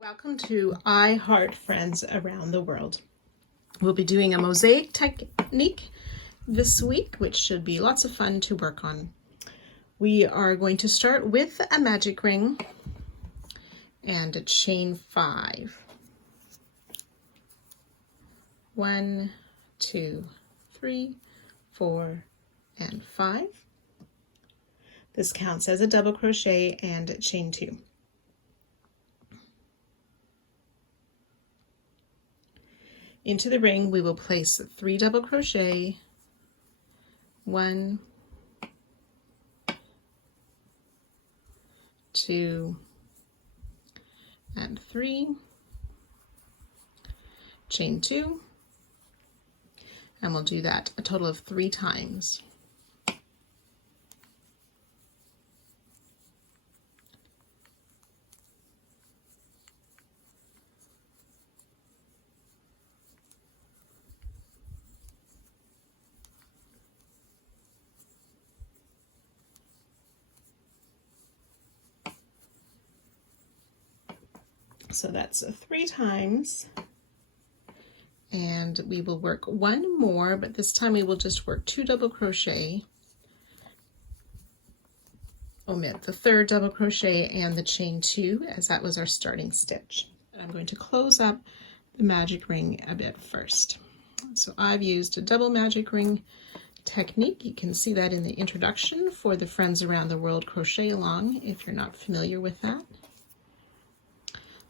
Welcome to I Heart Friends Around the World. We'll be doing a mosaic technique this week, which should be lots of fun to work on. We are going to start with a magic ring and a chain 5. 1, 2, 3, 4, and 5. This counts as a double crochet and chain 2. Into the ring, we will place 3 double crochet, 1, 2, and 3, chain 2, and we'll do that a total of 3 times. So that's 3 times, and we will work 1 more, but this time we will just work 2 double crochet, omit the 3rd double crochet and the chain 2, as that was our starting stitch. And I'm going to close up the magic ring a bit first. So I've used a double magic ring technique. You can see that in the introduction for the Friends Around the World crochet along if you're not familiar with that.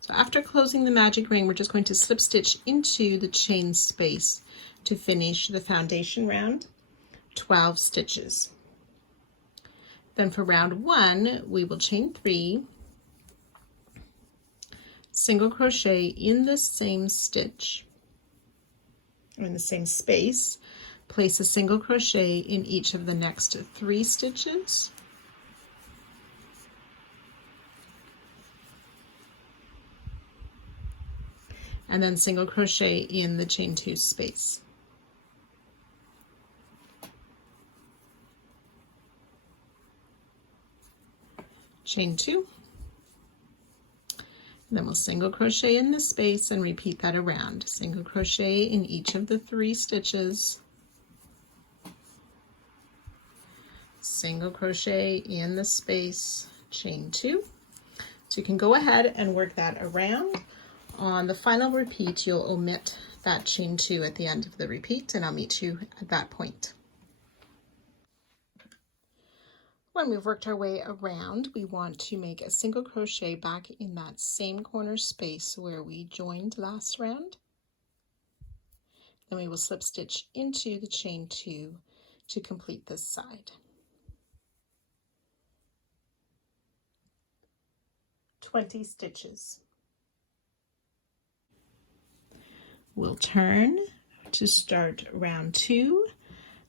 So after closing the magic ring, we're just going to slip stitch into the chain space to finish the foundation round, 12 stitches. Then for round 1, we will chain 3, single crochet in the same stitch, or in the same space, place a single crochet in each of the next 3 stitches, and then single crochet in the chain 2 space. Chain 2, and then we'll single crochet in the space and repeat that around. Single crochet in each of the 3 stitches, single crochet in the space, chain 2. So you can go ahead and work that around. On the final repeat, you'll omit that chain 2 at the end of the repeat, and I'll meet you at that point. When we've worked our way around, we want to make a single crochet back in that same corner space where we joined last round. Then we will slip stitch into the chain 2 to complete this side. 20 stitches. We'll turn to start round 2,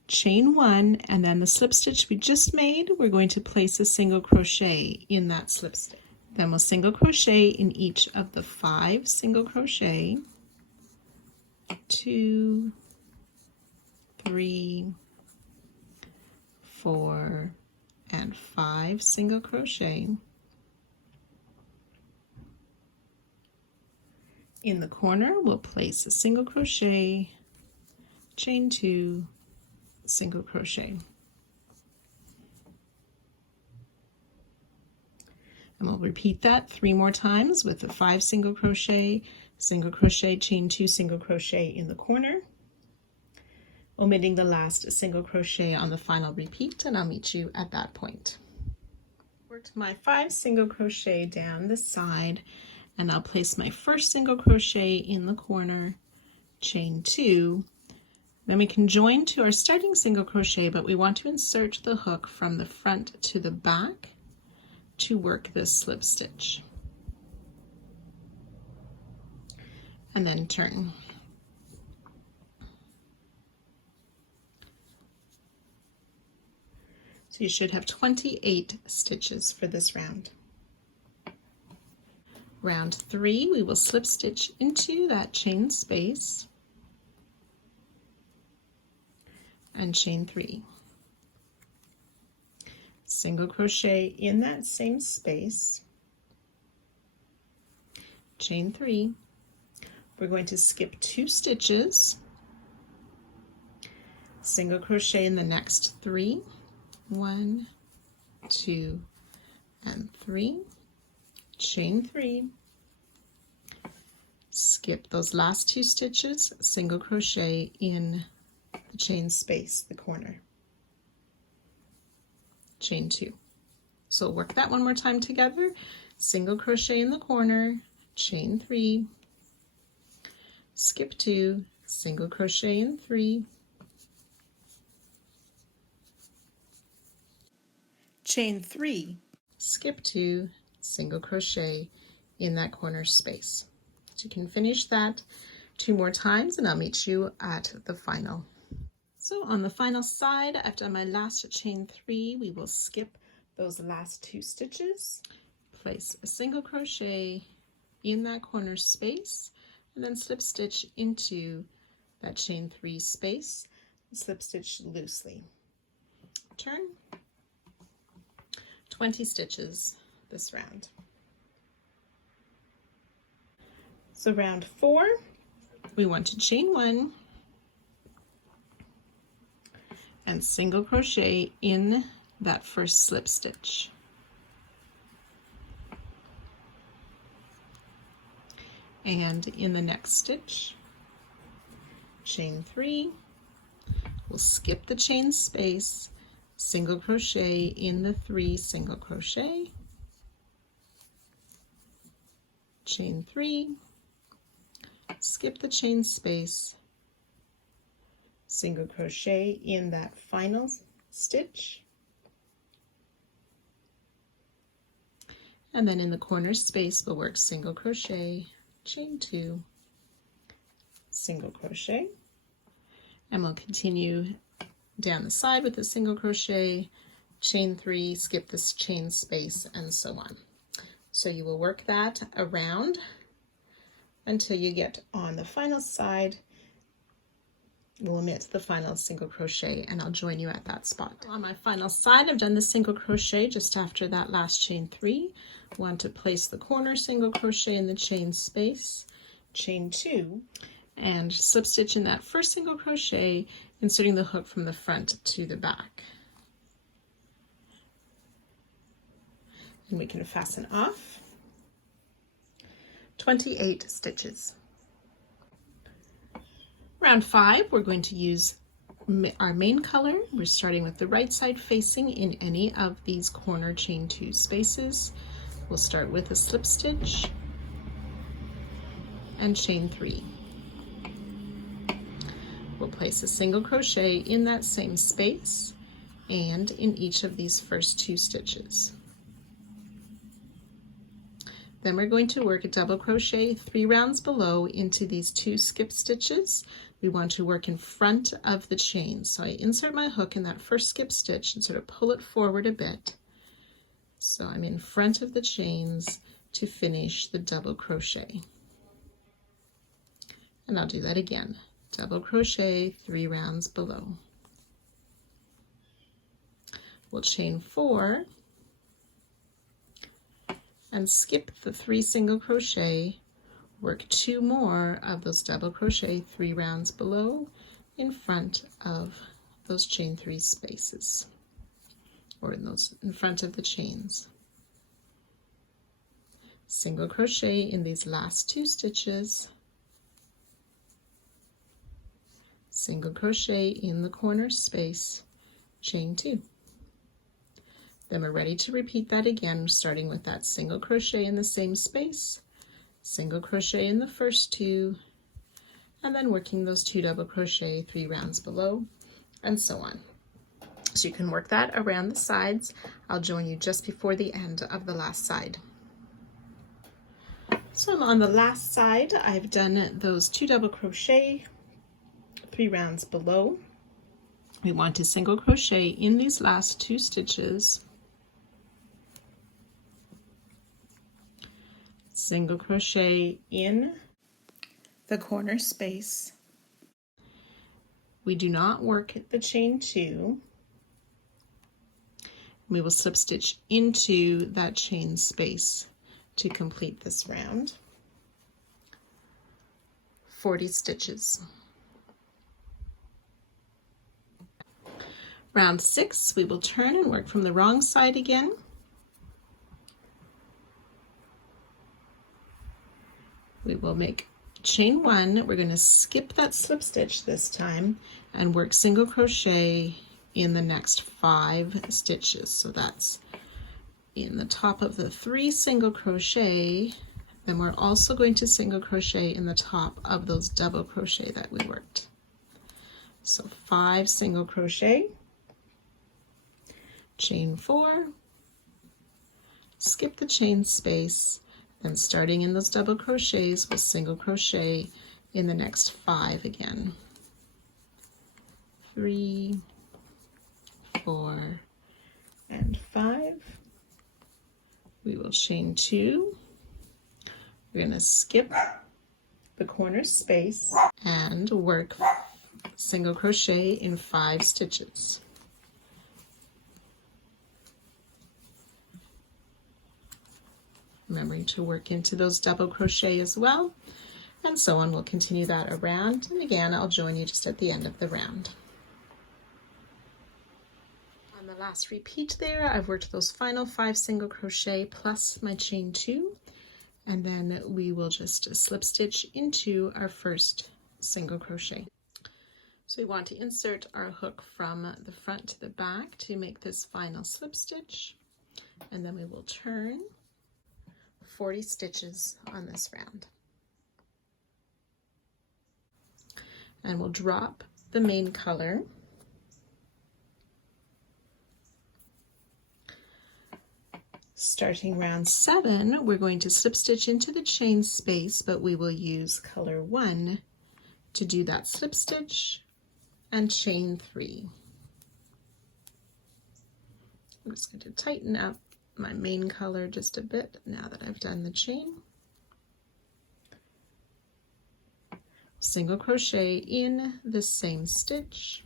chain 1, and then the slip stitch we just made, we're going to place a single crochet in that slip stitch. Then we'll single crochet in each of the 5 single crochet, 2, 3, 4, and 5 single crochet. In the corner, we'll place a single crochet, chain 2, single crochet. And we'll repeat that 3 more times with the 5 single crochet, chain 2, single crochet in the corner, omitting the last single crochet on the final repeat, and I'll meet you at that point. Worked my 5 single crochet down the side, and I'll place my first single crochet in the corner, chain 2. Then we can join to our starting single crochet, but we want to insert the hook from the front to the back to work this slip stitch. And then turn. So you should have 28 stitches for this round. Round 3, we will slip stitch into that chain space and chain 3. single crochet in that same space, chain 3. We're going to skip 2 stitches, single crochet in the next 3, 1, 2, and 3, chain 3, skip those last 2 stitches, single crochet in the chain space, the corner, chain 2. So work that one more time together, single crochet in the corner, chain 3, skip 2, single crochet in 3, chain 3, skip 2, single crochet in that corner space. So you can finish that 2 more times and I'll meet you at the final. So on the final side, I've done my last chain 3. We will skip those last 2 stitches, place a single crochet in that corner space, and then slip stitch into that chain 3 space, slip stitch loosely. Turn 20 stitches this round. So round 4, we want to chain 1 and single crochet in that first slip stitch. And in the next stitch, chain 3, we'll skip the chain space, single crochet in the 3 single crochet, chain 3, skip the chain space, single crochet in that final stitch, and then in the corner space we'll work single crochet, chain 2, single crochet, and we'll continue down the side with a single crochet, chain 3, skip this chain space, and so on. So you will work that around until you get on the final side. We'll omit the final single crochet and I'll join you at that spot. On my final side, I've done the single crochet just after that last chain 3. Want to place the corner single crochet in the chain space, chain 2, and slip stitch in that first single crochet, inserting the hook from the front to the back. And we can fasten off 28 stitches. Round 5, we're going to use our main color. We're starting with the right side facing in any of these corner chain 2 spaces. We'll start with a slip stitch and chain 3. We'll place a single crochet in that same space and in each of these first 2 stitches. Then we're going to work a double crochet 3 rounds below into these 2 skip stitches. We want to work in front of the chain. So I insert my hook in that first skip stitch and sort of pull it forward a bit. So I'm in front of the chains to finish the double crochet. And I'll do that again. Double crochet 3 rounds below. We'll chain 4 and skip the 3 single crochet, work 2 more of those double crochet 3 rounds below in front of those chain 3 spaces, or in front of the chains. Single crochet in these last 2 stitches, single crochet in the corner space, chain 2. Then we're ready to repeat that again, starting with that single crochet in the same space, single crochet in the first 2, and then working those 2 double crochet 3 rounds below, and so on. So you can work that around the sides. I'll join you just before the end of the last side. So on the last side, I've done those 2 double crochet 3 rounds below. We want to single crochet in these last 2 stitches, single crochet in the corner space. We do not work the chain 2. We will slip stitch into that chain space to complete this round. 40 stitches. Round 6, we will turn and work from the wrong side again. We will make chain 1. We're going to skip that slip stitch this time and work single crochet in the next 5 stitches. So that's in the top of the 3 single crochet. Then we're also going to single crochet in the top of those double crochet that we worked. So 5 single crochet, chain 4, skip the chain space, then starting in those double crochets, we'll single crochet in the next 5 again. 3, 4, and 5. We will chain 2. We're going to skip the corner space and work single crochet in 5 stitches. Remembering to work into those double crochet as well, and so on. We'll continue that around, and again I'll join you just at the end of the round. On the last repeat there, I've worked those final 5 single crochet plus my chain 2, and then we will just slip stitch into our first single crochet. So we want to insert our hook from the front to the back to make this final slip stitch, and then we will turn 40 stitches on this round. And we'll drop the main color. Starting round 7, we're going to slip stitch into the chain space, but we will use color 1 to do that slip stitch and chain 3. I'm just going to tighten up my main color just a bit now that I've done the chain. Single crochet in the same stitch.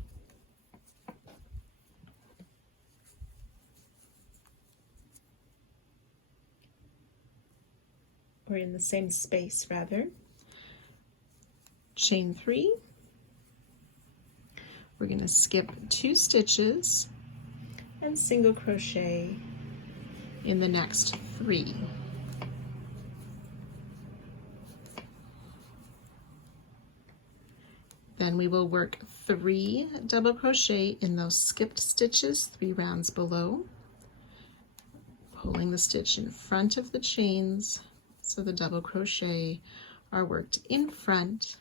Or in the same space rather. Chain 3. We're going to skip 2 stitches and single crochet in the next 3. Then we will work 3 double crochet in those skipped stitches 3 rounds below, pulling the stitch in front of the chains so the double crochet are worked in front.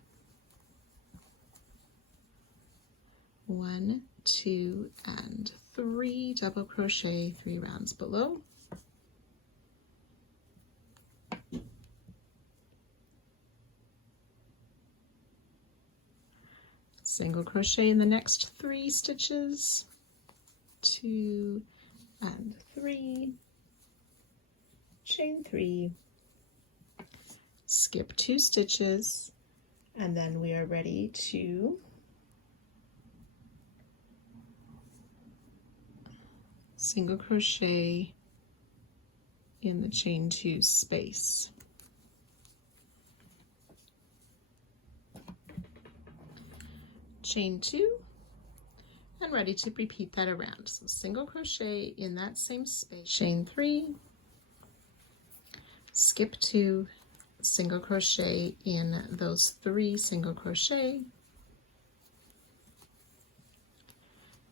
1, 2, and 3 double crochet 3 rounds below. Single crochet in the next 3 stitches, 2 and 3, chain 3, skip 2 stitches, and then we are ready to single crochet in the chain 2 space. Chain 2, and ready to repeat that around. So single crochet in that same space, chain 3, skip 2, single crochet in those 3 single crochet,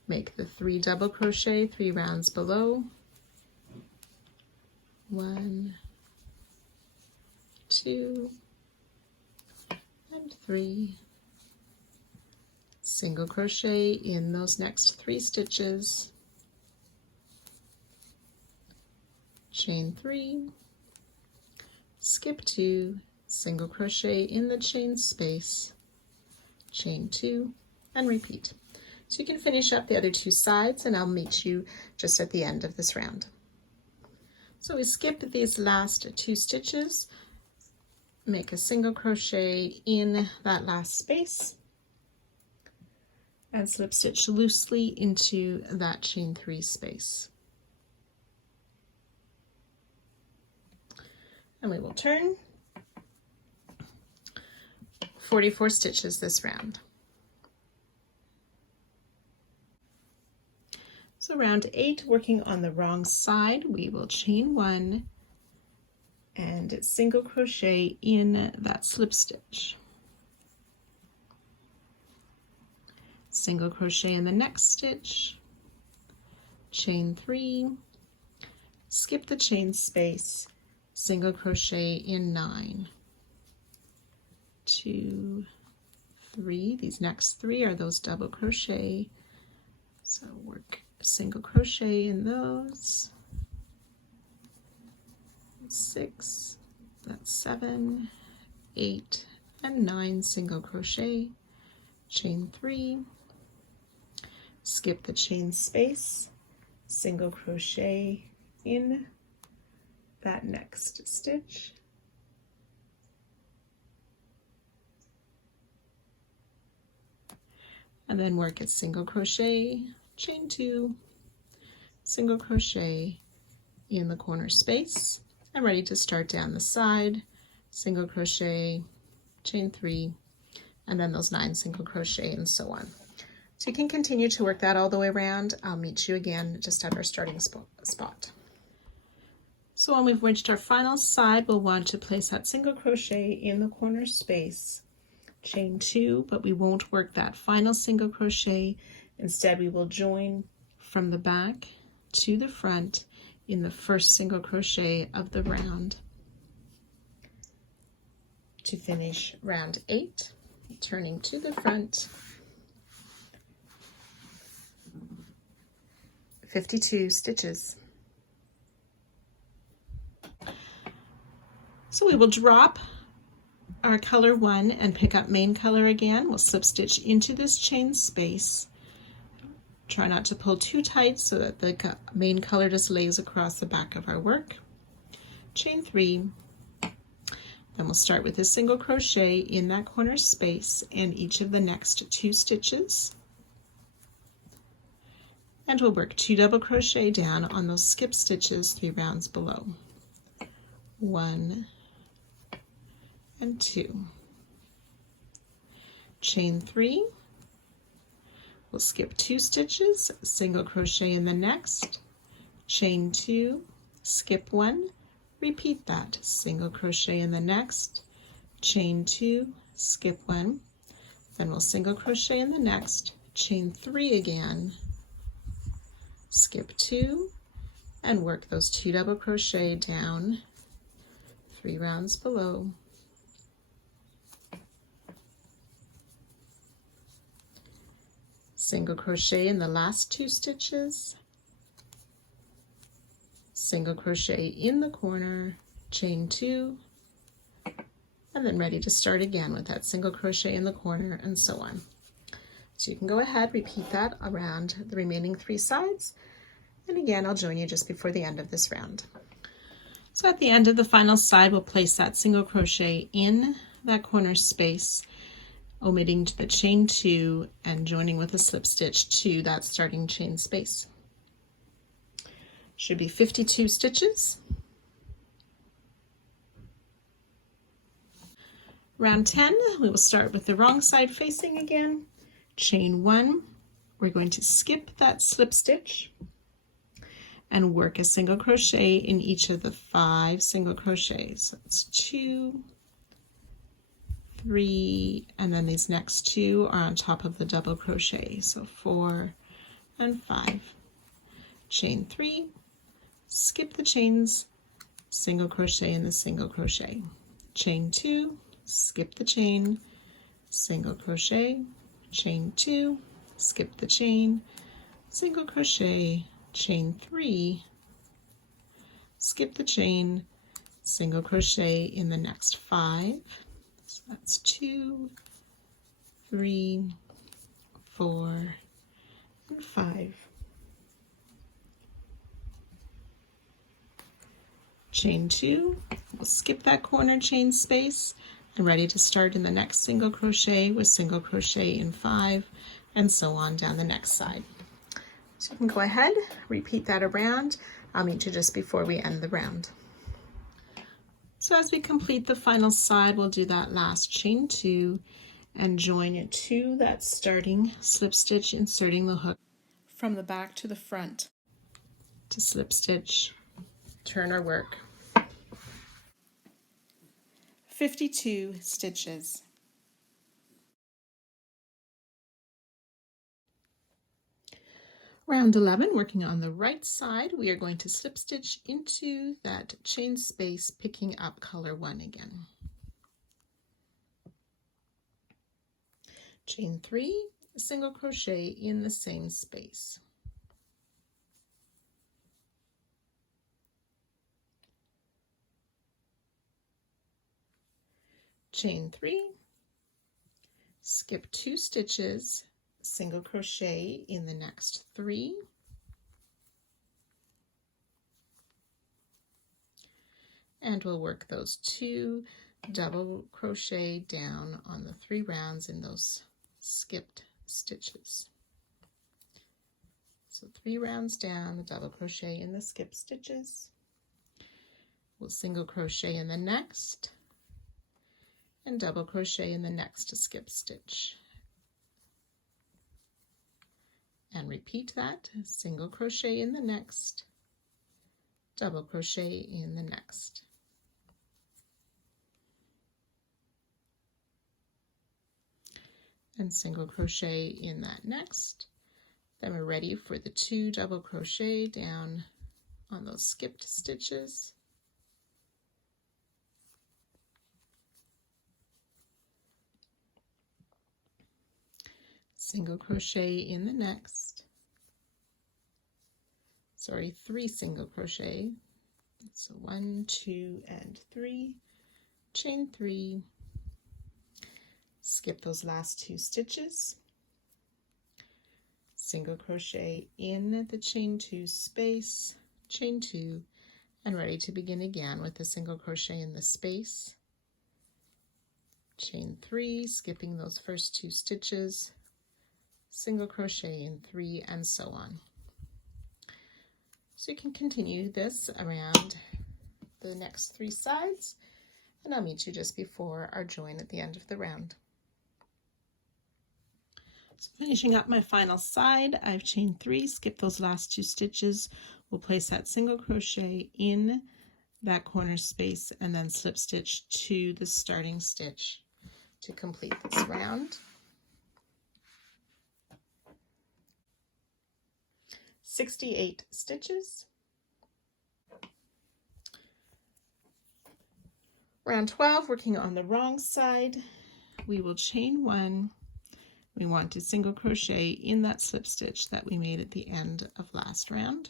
make the 3 double crochet 3 rounds below, 1, 2, and 3, single crochet in those next 3 stitches, chain 3, skip 2, single crochet in the chain space, chain 2, and repeat. So you can finish up the other 2 sides, and I'll meet you just at the end of this round. So we skip these last 2 stitches, make a single crochet in that last space, and slip stitch loosely into that chain 3 space. And we will turn 44 stitches this round. So round 8, working on the wrong side, we will chain 1 and single crochet in that slip stitch. Single crochet in the next stitch, chain 3, skip the chain space, single crochet in 9, 2, 3. These next 3 are those double crochet, so work a single crochet in those. 6, that's 7, 8, and 9 single crochet, chain 3, skip the chain space, single crochet in that next stitch, and then work a single crochet, chain 2, single crochet in the corner space. I'm ready to start down the side, single crochet, chain 3, and then those 9 single crochet, and so on. So you can continue to work that all the way around. I'll meet you again just at our starting spot. So when we've reached our final side, we'll want to place that single crochet in the corner space, chain 2, but we won't work that final single crochet. Instead, we will join from the back to the front in the first single crochet of the round to finish round 8, turning to the front, 52 stitches. So we will drop our color 1 and pick up main color again. We'll slip stitch into this chain space. Try not to pull too tight so that the main color just lays across the back of our work. Chain 3, then we'll start with a single crochet in that corner space in each of the next 2 stitches. And we'll work 2 double crochet down on those skip stitches 3 rounds below. 1 and 2. Chain 3, we'll skip 2 stitches, single crochet in the next, chain 2, skip 1, repeat that, single crochet in the next, chain 2, skip 1, then we'll single crochet in the next, chain 3 again, skip 2, and work those 2 double crochet down 3 rounds below. Single crochet in the last 2 stitches, single crochet in the corner, chain 2, and then ready to start again with that single crochet in the corner, and so on. So you can go ahead, repeat that around the remaining 3 sides, and again I'll join you just before the end of this round. So at the end of the final side, we'll place that single crochet in that corner space, omitting the chain 2 and joining with a slip stitch to that starting chain space. Should be 52 stitches. Round 10, we will start with the wrong side facing again. Chain 1, we're going to skip that slip stitch and work a single crochet in each of the 5 single crochets. So it's 2, 3, and then these next 2 are on top of the double crochet, so 4 and 5. Chain 3, skip the chains, single crochet in the single crochet. Chain 2, skip the chain, single crochet, chain 2, skip the chain, single crochet, chain 3, skip the chain, single crochet in the next 5. So that's 2, 3, 4, and 5. Chain 2, we'll skip that corner chain space and ready to start in the next single crochet with single crochet in 5, and so on down the next side. So you can go ahead, repeat that around. I'll meet you just before we end the round. So as we complete the final side, we'll do that last chain 2 and join it to that starting slip stitch, inserting the hook from the back to the front to slip stitch, turn our work. 52 stitches. Round 11, working on the right side, we are going to slip stitch into that chain space, picking up color 1 again. Chain 3, single crochet in the same space. Chain 3, skip 2 stitches, single crochet in the next 3, and we'll work those 2 double crochet down on the 3 rounds in those skipped stitches. So 3 rounds down, the double crochet in the skip stitches. We'll single crochet in the next and double crochet in the next skip stitch. And repeat that, single crochet in the next, double crochet in the next. And single crochet in that next. Then we're ready for the 2 double crochet down on those skipped stitches. Single crochet in the next. Sorry, 3 single crochet. So 1, 2, and 3. Chain 3. Skip those last 2 stitches. Single crochet in the chain 2 space, chain 2, and ready to begin again with a single crochet in the space. Chain 3, skipping those first 2 stitches, single crochet in 3, and so on. So you can continue this around the next 3 sides, and I'll meet you just before our join at the end of the round. So finishing up my final side, I've chained 3, skip those last 2 stitches. We'll place that single crochet in that corner space and then slip stitch to the starting stitch to complete this round. 68 stitches. Round 12, working on the wrong side, we will chain 1. We want to single crochet in that slip stitch that we made at the end of last round.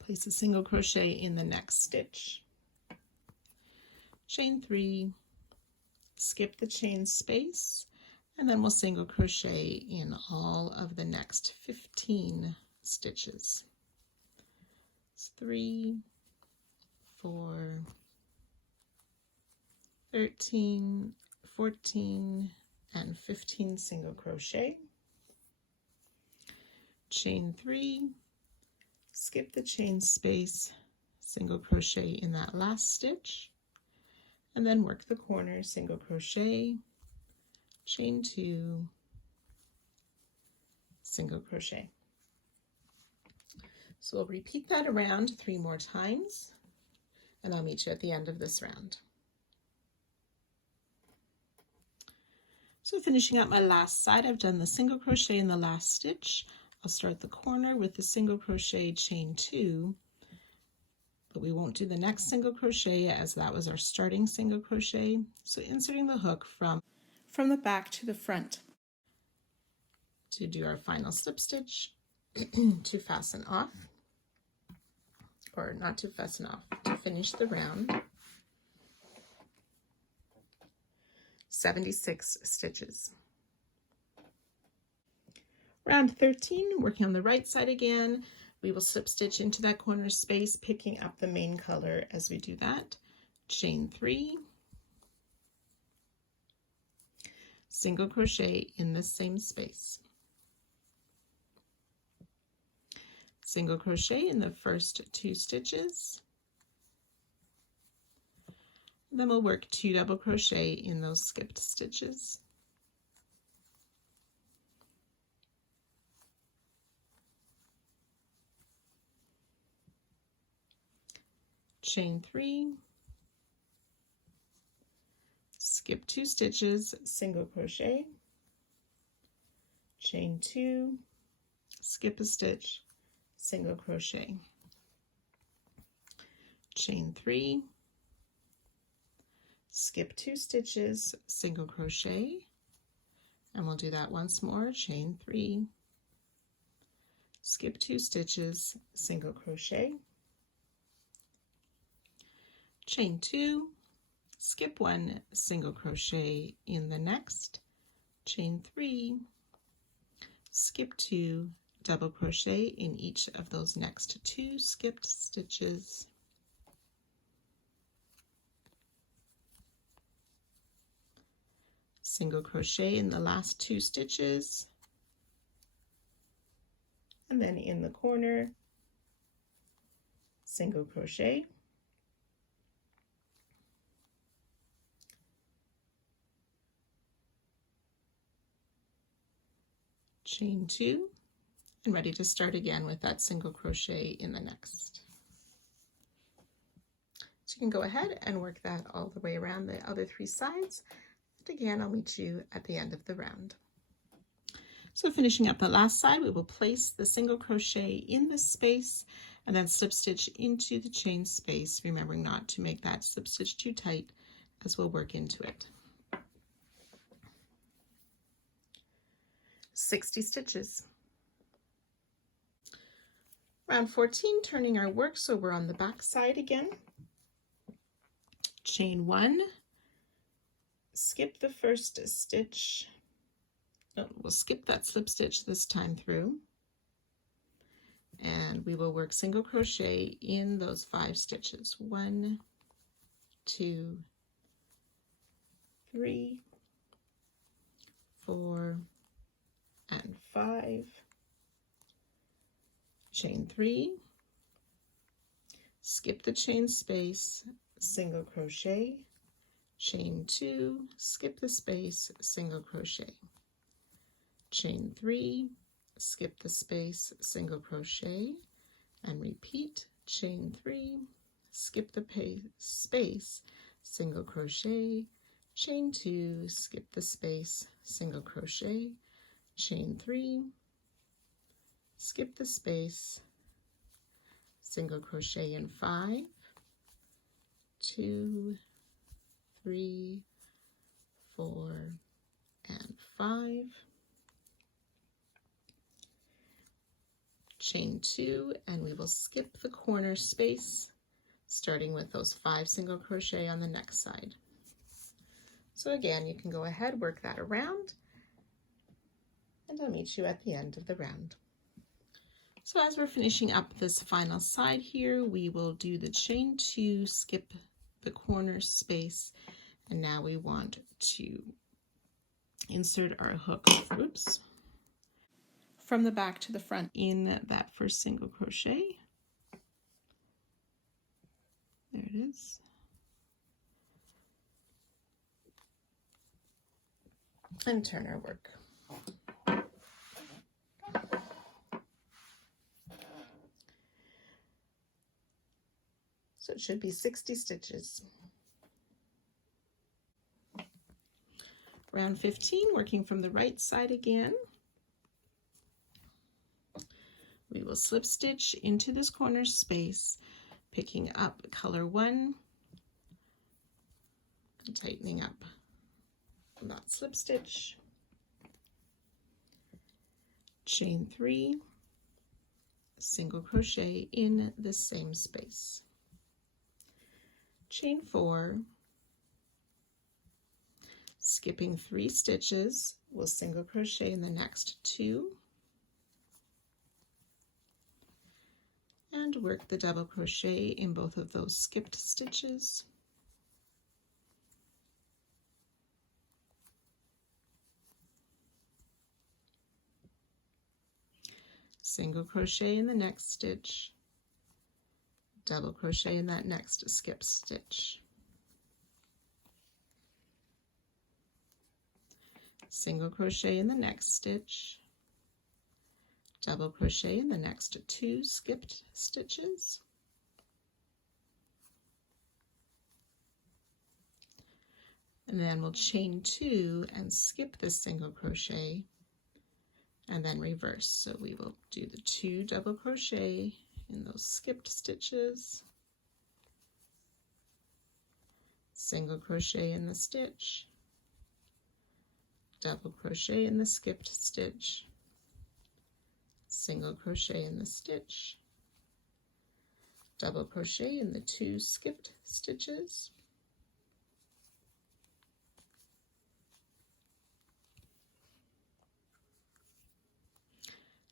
Place a single crochet in the next stitch. Chain 3, skip the chain space, and then we'll single crochet in all of the next 15 stitches. It's 3, 4, 13, 14, and 15 single crochet. Chain 3, skip the chain space, single crochet in that last stitch, and then work the corner, single crochet, chain 2, single crochet. So we'll repeat that around 3 more times, and I'll meet you at the end of this round. So finishing up my last side, I've done the single crochet in the last stitch. I'll start the corner with the single crochet, chain 2, but we won't do the next single crochet as that was our starting single crochet. So inserting the hook from the back to the front to do our final slip stitch to fasten off, or not to fasten off, to finish the round. 76 stitches. Round 13, working on the right side again, we will slip stitch into that corner space, picking up the main color as we do that. Chain 3, single crochet in the same space. Single crochet in the first 2 stitches, Then we'll work 2 double crochet in those skipped stitches. Chain 3, skip 2 stitches, single crochet, chain 2, skip a stitch, single crochet, chain 3, skip 2 stitches, single crochet, and we'll do that once more, chain 3, skip 2 stitches, single crochet, chain 2, skip 1, single crochet in the next, chain 3, skip 2, double crochet in each of those next 2 skipped stitches, single crochet in the last 2 stitches, and then in the corner, single crochet, chain 2, and ready to start again with that single crochet in the next. So you can go ahead and work that all the way around the other 3 sides. And again, I'll meet you at the end of the round. So finishing up the last side, we will place the single crochet in the space and then slip stitch into the chain space, remembering not to make that slip stitch too tight as we'll work into it. 60 stitches. Round 14, turning our work so we're on the back side again. Chain 1, skip the first stitch. No, we'll skip that slip stitch this time through, and we will work single crochet in those 5 stitches. 1, 2, 3, 4, and 5, chain 3, skip the chain space, single crochet, chain 2, skip the space, single crochet, chain 3, skip the space, single crochet, and repeat, chain 3, skip the space, single crochet, chain 2, skip the space, single crochet, chain 3, skip the space, single crochet in 5, 2, 3, 4, and 5, chain 2, and we will skip the corner space, starting with those 5 single crochet on the next side. So again, you can go ahead, work that around, and I'll meet you at the end of the round. So as we're finishing up this final side here, we will do the chain 2, skip the corner space, and now we want to insert our hook, oops, from the back to the front in that first single crochet. There it is. And turn our work. So it should be 60 stitches. Round 15, working from the right side again. We will slip stitch into this corner space, picking up color 1 and tightening up that slip stitch, chain 3, single crochet in the same space, chain 4, skipping 3 stitches, we'll single crochet in the next 2, and work the double crochet in both of those skipped stitches, single crochet in the next stitch, double crochet in that next skip stitch, single crochet in the next stitch, double crochet in the next 2 skipped stitches, and then we'll chain 2 and skip this single crochet and then reverse. So we will do the 2 double crochet in those skipped stitches, single crochet in the stitch, double crochet in the skipped stitch, single crochet in the stitch, double crochet in the 2 skipped stitches,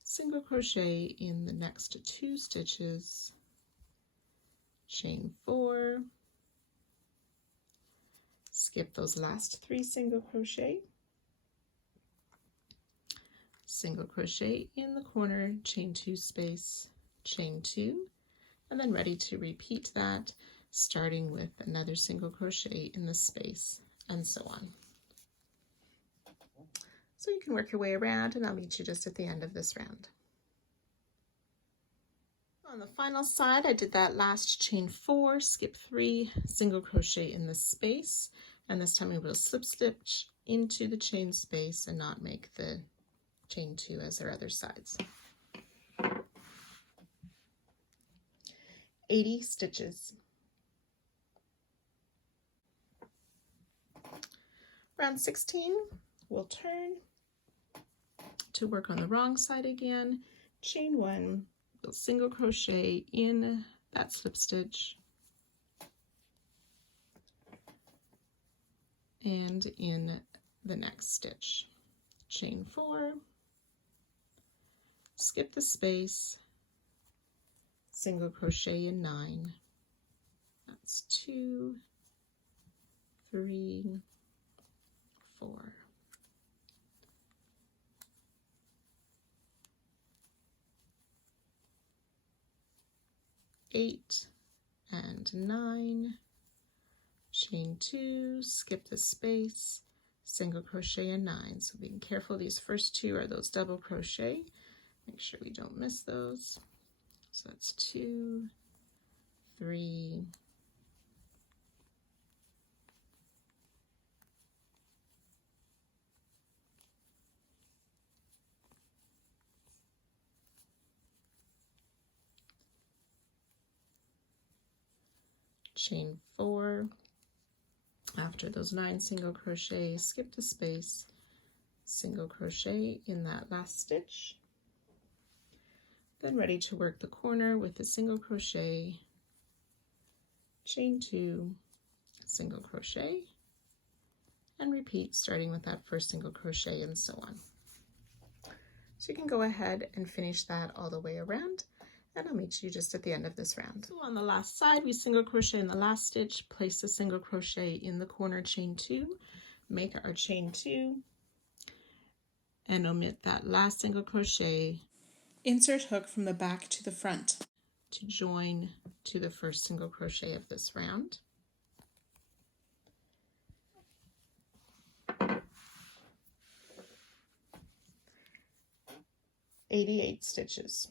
single crochet in the next 2 stitches, chain 4, skip those last 3 single crochet, single crochet in the corner, chain 2 space, chain 2, and then ready to repeat that, starting with another single crochet in the space, and so on. So you can work your way around, and I'll meet you just at the end of this round. On the final side, I did that last chain 4, skip 3, single crochet in the space, and this time we will slip stitch into the chain space and not make the chain 2 as our other sides. 80 stitches. Round 16, we'll turn to work on the wrong side again, chain 1, we'll single crochet in that slip stitch and in the next stitch, chain 4, skip the space, single crochet in 9, that's 2, 3, 4. 8 and 9, chain 2, skip the space, single crochet in 9. So being careful, these first 2 are those double crochet. Make sure we don't miss those. So that's 2, 3, 4, after those 9 single crochet, skip the space, single crochet in that last stitch, then ready to work the corner with a single crochet, chain 2, single crochet, and repeat starting with that first single crochet and so on. So you can go ahead and finish that all the way around, and I'll meet you just at the end of this round. So on the last side, we single crochet in the last stitch, place a single crochet in the corner, chain 2, make our chain 2, and omit that last single crochet. Insert hook from the back to the front to join to the first single crochet of this round. "88 stitches.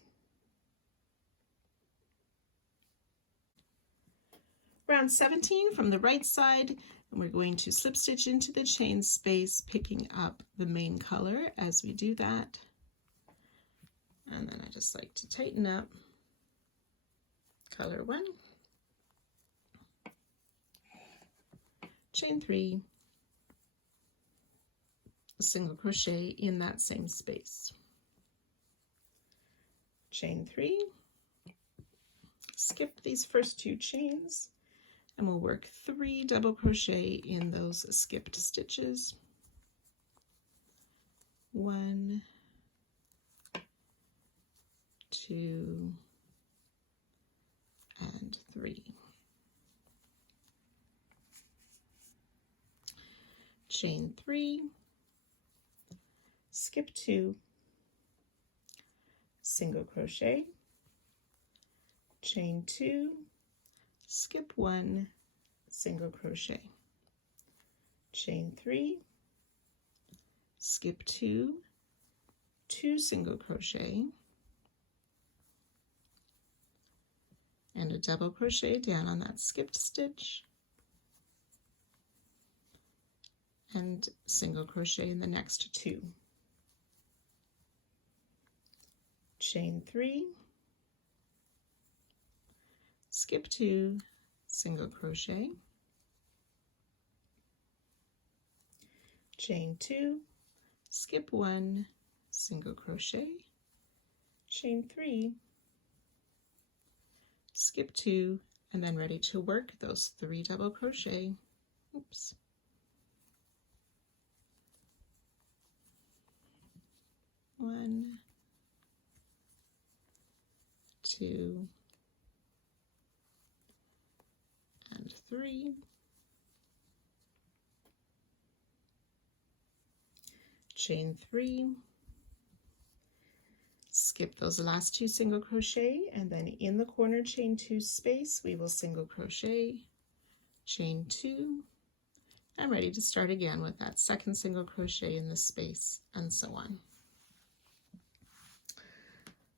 Round 17 from the right side, and we're going to slip stitch into the chain space, picking up the main color as we do that. And then I just like to tighten up color 1, chain 3, a single crochet in that same space, chain 3, skip these first 2 chains, and we'll work 3 double crochet in those skipped stitches, 1, 2, and 3. Chain 3, skip 2, single crochet, chain 2, skip 1, single crochet, chain 3, skip 2, 2 single crochet, and a double crochet down on that skipped stitch, and single crochet in the next 2. Chain 3, skip 2, single crochet, chain 2, skip 1, single crochet, chain 3, skip 2, and then ready to work those 3 double crochet. Oops. One, 2, and 3. Chain 3, skip those last 2 single crochet, and then in the corner chain 2 space we will single crochet, chain 2, and ready to start again with that second single crochet in the space, and so on.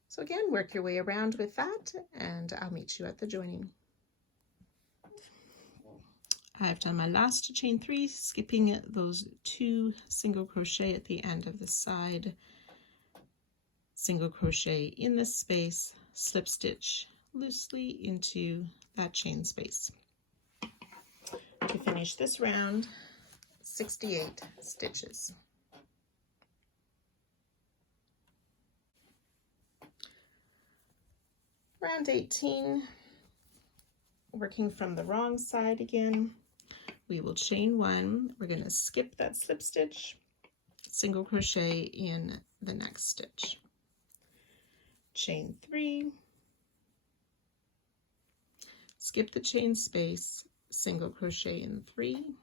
So again, work your way around with that, and I'll meet you at the joining. I've done my last chain 3, skipping those 2 single crochet at the end of the side, single crochet in the space, slip stitch loosely into that chain space. To finish this round, 68 stitches. Round 18, working from the wrong side again. We will chain 1, we're going to skip that slip stitch, single crochet in the next stitch, chain 3, skip the chain space, single crochet in 3,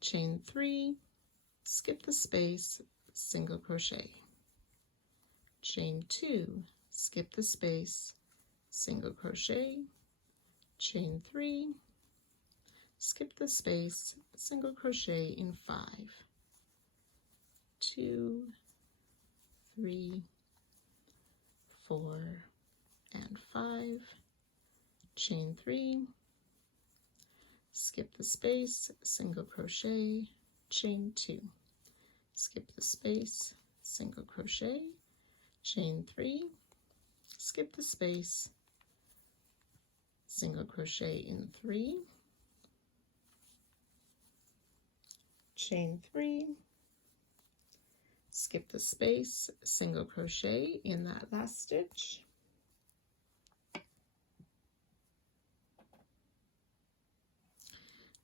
chain 3, skip the space, single crochet, chain 2, skip the space, single crochet, chain 3, skip the space, single crochet in 5, 2, 3, 4, and 5, chain 3, skip the space, single crochet, chain 2, skip the space, single crochet, chain 3, skip the space, single crochet in 3, chain 3, skip the space, single crochet in that last stitch,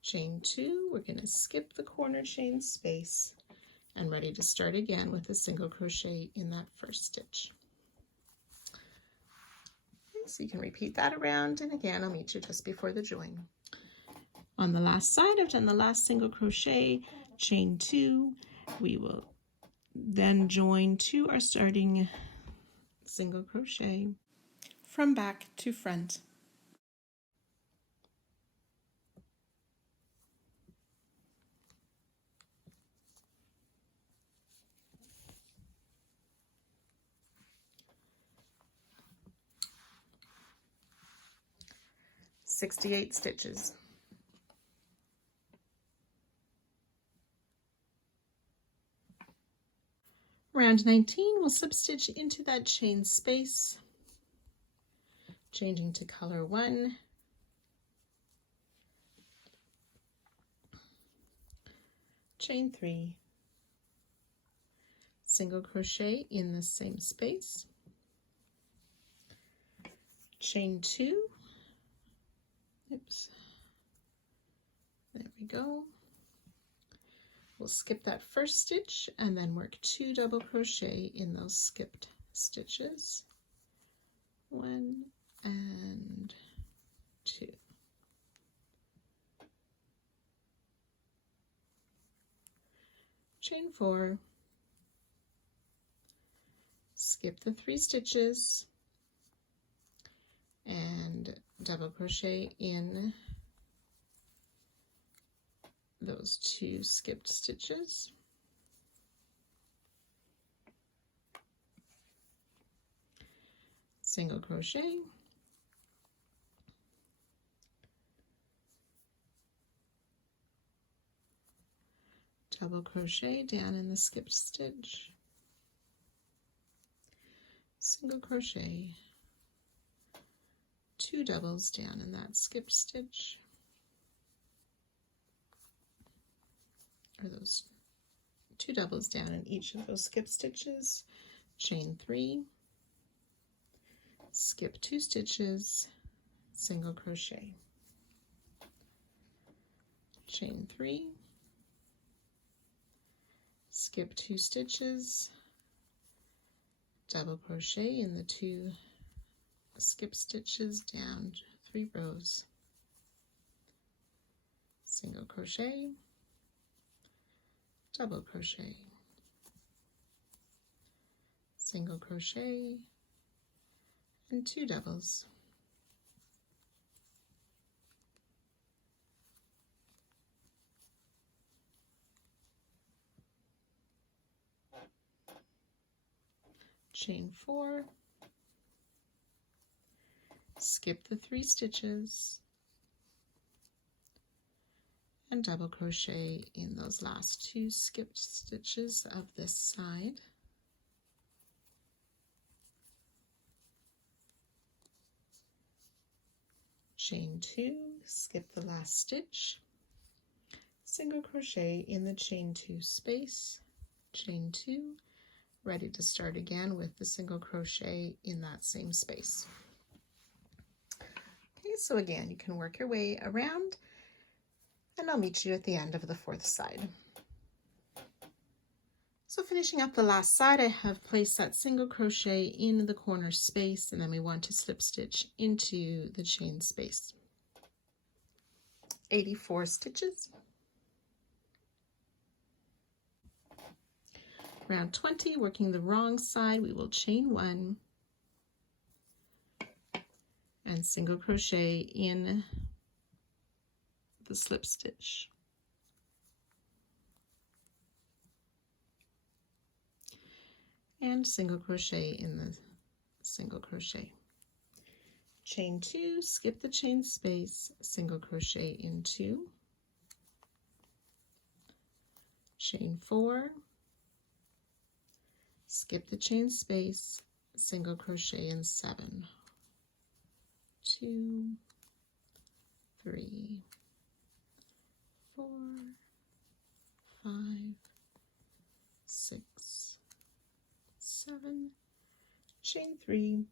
chain 2, we're going to skip the corner chain space and ready to start again with a single crochet in that first stitch. Okay, so you can repeat that around, and again I'll meet you just before the join. On the last side, I've done the last single crochet, chain 2, we will then join to our starting single crochet from back to front. "68 stitches. Round 19, we'll slip stitch into that chain space, changing to color 1, chain 3, single crochet in the same space, chain 2, oops, there we go. We'll skip that first stitch and then work 2 double crochet in those skipped stitches, 1 and 2. Chain 4, skip the 3 stitches and double crochet in those 2 skipped stitches, single crochet, double crochet down in the skipped stitch, single crochet, 2 doubles down in that skipped stitch, or those 2 doubles down in each of those skipped stitches, chain 3, skip 2 stitches, single crochet, chain 3, skip 2 stitches, double crochet in the 2 skip stitches down 3 rows, single crochet, double crochet, single crochet, and 2 doubles. Chain 4, skip the 3 stitches, and double crochet in those last 2 skipped stitches of this side. Chain 2, skip the last stitch, single crochet in the chain 2 space, chain 2, ready to start again with the single crochet in that same space. Okay, so again, you can work your way around, and I'll meet you at the end of the 4th side. So finishing up the last side, I have placed that single crochet in the corner space, and then we want to slip stitch into the chain space. 84 stitches. Round 20, working the wrong side, we will chain 1 and single crochet in the slip stitch. And single crochet in the single crochet. Chain 2, skip the chain space, single crochet in 2. Chain 4, skip the chain space, single crochet in 7. 2, 3, 4, 5, 6, 7, chain 3,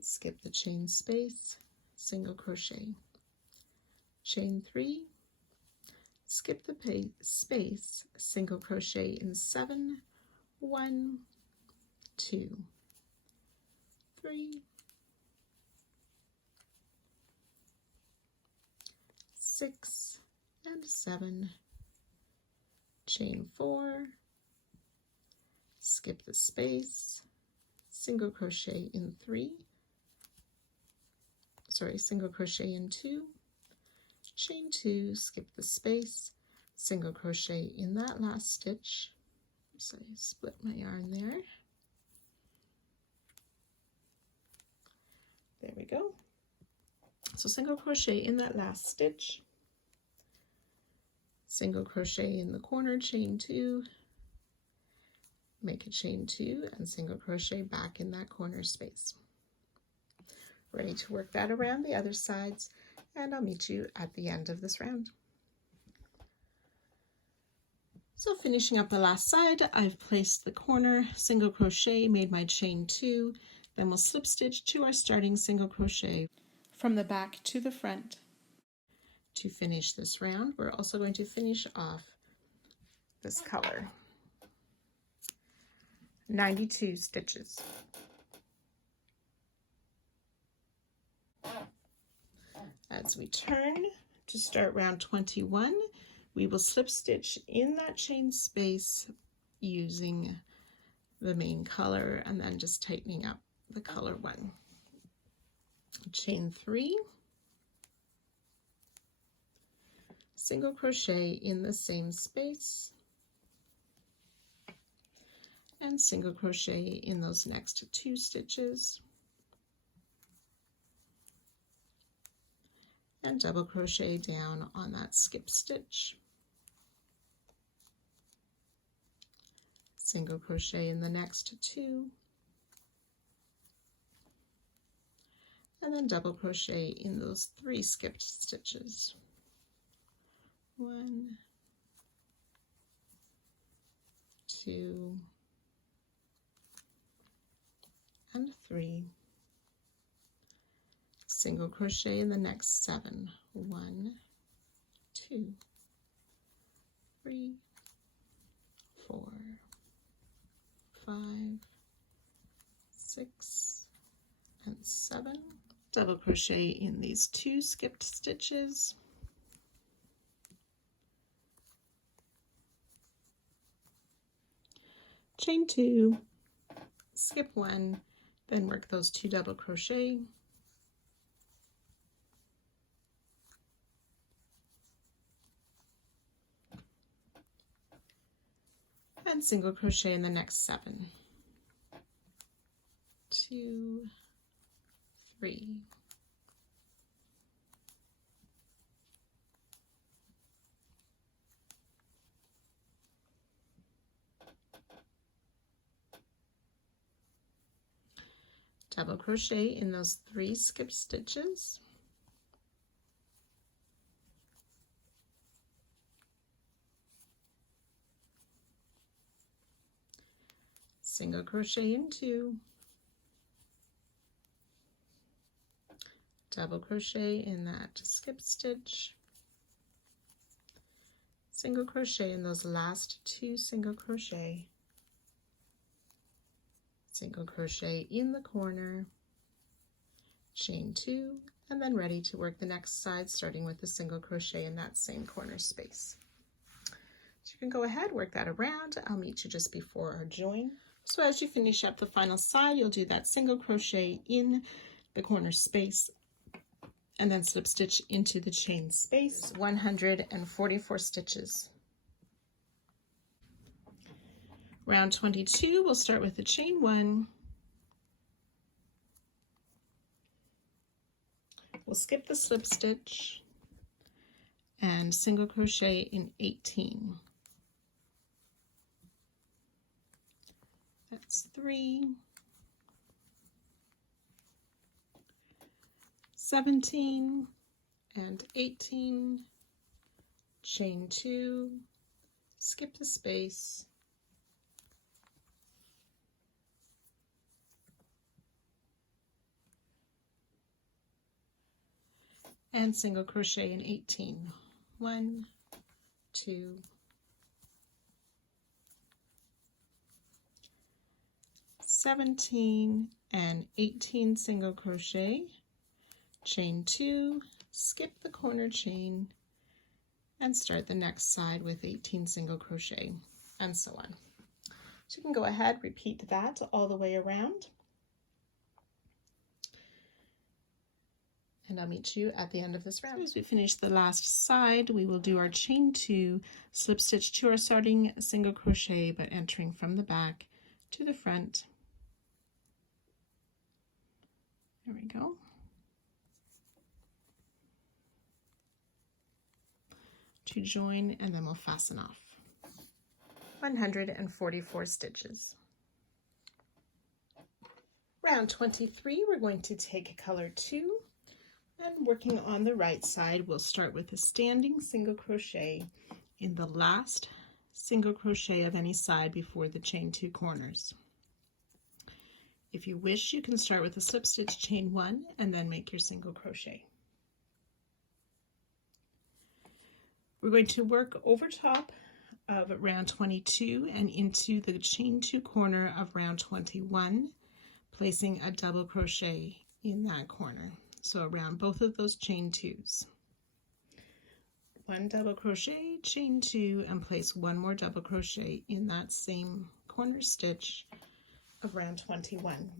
skip the chain space, single crochet, chain 3, skip the space, single crochet in 7, 1, 2, 3, 6, and 7, chain 4, skip the space, single crochet in 3, single crochet in 2, chain 2, skip the space, single crochet in that last stitch. So I split my yarn there. There we go. So single crochet in that last stitch, single crochet in the corner, chain 2, make a chain 2 and single crochet back in that corner space. Ready to work that around the other sides, and I'll meet you at the end of this round. So finishing up the last side, I've placed the corner, single crochet, made my chain 2, then we'll slip stitch to our starting single crochet from the back to the front. To finish this round, we're also going to finish off this color. 92 stitches. As we turn to start round 21, we will slip stitch in that chain space using the main color and then just tightening up the color 1. Chain 3, single crochet in the same space, and single crochet in those next 2 stitches, and double crochet down on that skip stitch, single crochet in the next 2, and then double crochet in those 3 skipped stitches. 1, 2, and 3. Single crochet in the next 7. 1, 2, 3, 4, 5, 6, and 7. Double crochet in these 2 skipped stitches, chain 2, skip 1, then work those 2 double crochet, and single crochet in the next 7. 2, 3. Double crochet in those 3 skip stitches, single crochet in 2, double crochet in that skip stitch, single crochet in those last 2 single crochet, single crochet in the corner, chain 2, and then ready to work the next side, starting with the single crochet in that same corner space. So you can go ahead, work that around. I'll meet you just before our join. So as you finish up the final side, you'll do that single crochet in the corner space and then slip stitch into the chain space, 144 stitches. Round 22, we'll start with the chain 1. We'll skip the slip stitch and single crochet in 18. That's 3, 17, and 18, chain 2, skip the space, and single crochet in 18. 1, 2, 17, and 18 single crochet, chain 2, skip the corner chain, and start the next side with 18 single crochet, and so on. So you can go ahead, repeat that all the way around. And I'll meet you at the end of this round. So as we finish the last side, we will do our chain 2, slip stitch to our starting single crochet, but entering from the back to the front. There we go. To join, and then we'll fasten off. 144 stitches. Round 23, we're going to take color 2. And working on the right side, we'll start with a standing single crochet in the last single crochet of any side before the chain 2 corners. If you wish, you can start with a slip stitch, chain 1, and then make your single crochet. We're going to work over top of round 22 and into the chain 2 corner of round 21, placing a double crochet in that corner. So around both of those chain 2s. 1 double crochet, chain 2, and place 1 more double crochet in that same corner stitch of round 21.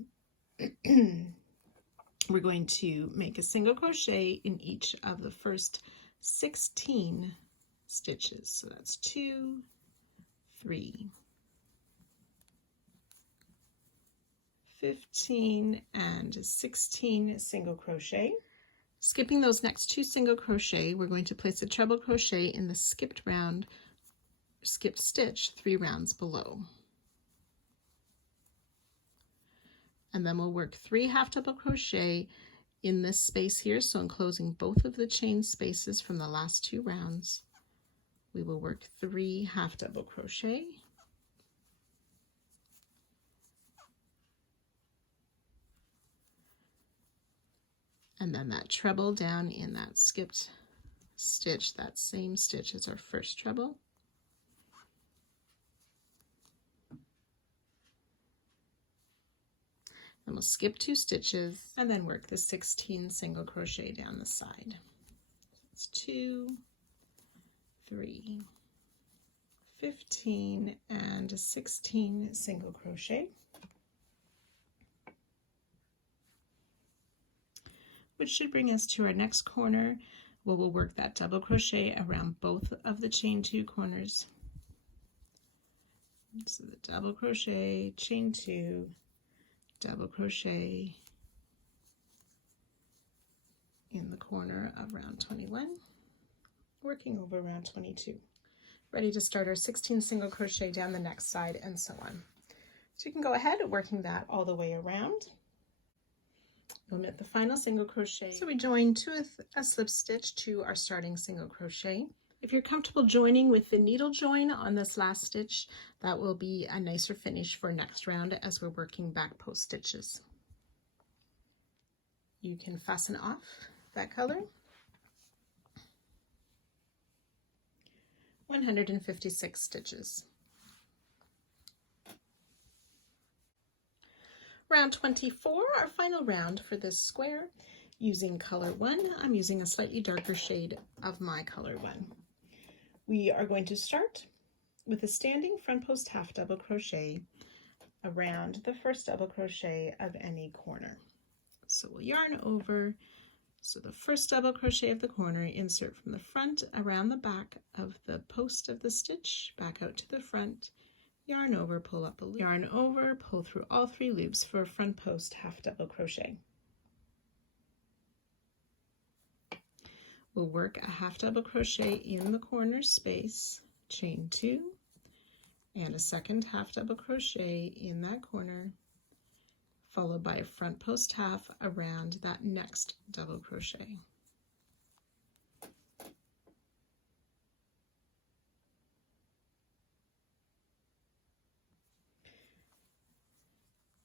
We're going to make a single crochet in each of the first 16 stitches. So that's 2, 3, 15 and 16 single crochet. Skipping those next 2 single crochet, we're going to place a treble crochet in the skipped stitch 3 rounds below. And then we'll work 3 half double crochet in this space here, so enclosing both of the chain spaces from the last 2 rounds. We will work 3 half double crochet, and then that treble down in that skipped stitch, that same stitch as our first treble. And we'll skip 2 stitches and then work the 16 single crochet down the side. It's 2, 3, 15 and 16 single crochet, which should bring us to our next corner where we'll work that double crochet around both of the chain 2 corners. So the double crochet, chain 2, double crochet in the corner of round 21, working over round 22. Ready to start our 16 single crochet down the next side and so on. So you can go ahead working that all the way around. Omit the final single crochet. So we join a slip stitch to our starting single crochet. If you're comfortable joining with the needle join on this last stitch, that will be a nicer finish for next round as we're working back post stitches. You can fasten off that color. 156 stitches. Round 24, our final round for this square, using color 1. I'm using a slightly darker shade of my color 1. We are going to start with a standing front post half double crochet around the first double crochet of any corner. So we'll yarn over, so the first double crochet of the corner, insert from the front around the back of the post of the stitch, back out to the front, yarn over, pull up a loop, yarn over, pull through all 3 loops for a front post half double crochet. We'll work a half double crochet in the corner space, chain 2, and a second half double crochet in that corner, followed by a front post half around that next double crochet.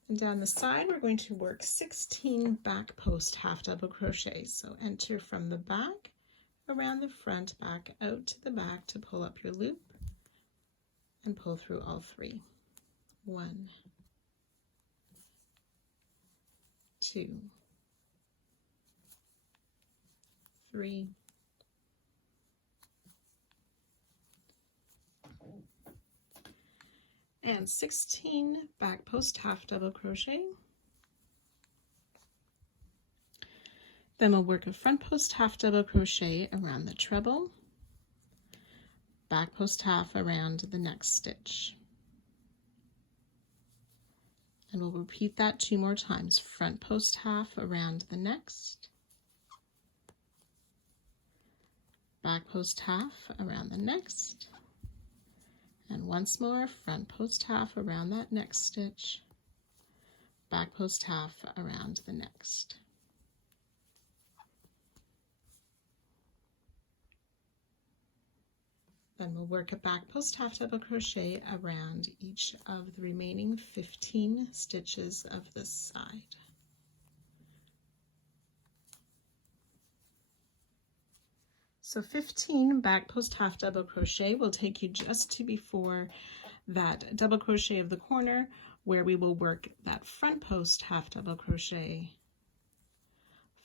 And down the side, we're going to work 16 back post half double crochets. So enter from the back, around the front, back out to the back to pull up your loop and pull through all 3. 1, 2, 3, and 16 back post half double crochet. Then we'll work a front post half double crochet around the treble, back post half around the next stitch. And we'll repeat that 2 more times. Front post half around the next, back post half around the next, and once more front post half around that next stitch, back post half around the next. Then we'll work a back post half double crochet around each of the remaining 15 stitches of this side. So 15 back post half double crochet will take you just to before that double crochet of the corner, where we will work that front post half double crochet,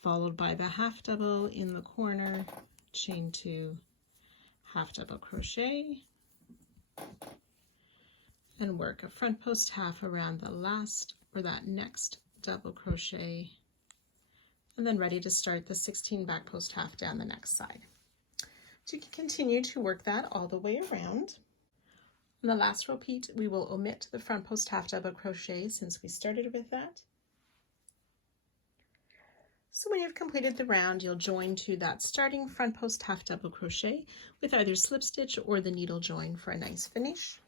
followed by the half double in the corner, chain 2, half double crochet, and work a front post half around the last or that next double crochet, and then ready to start the 16 back post half down the next side. So you can continue to work that all the way around. On the last repeat, we will omit the front post half double crochet since we started with that. So when you've completed the round, you'll join to that starting front post half double crochet with either slip stitch or the needle join for a nice finish.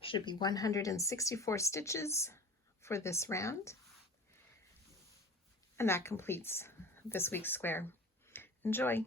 Should be 164 stitches for this round. And that completes this week's square. Enjoy!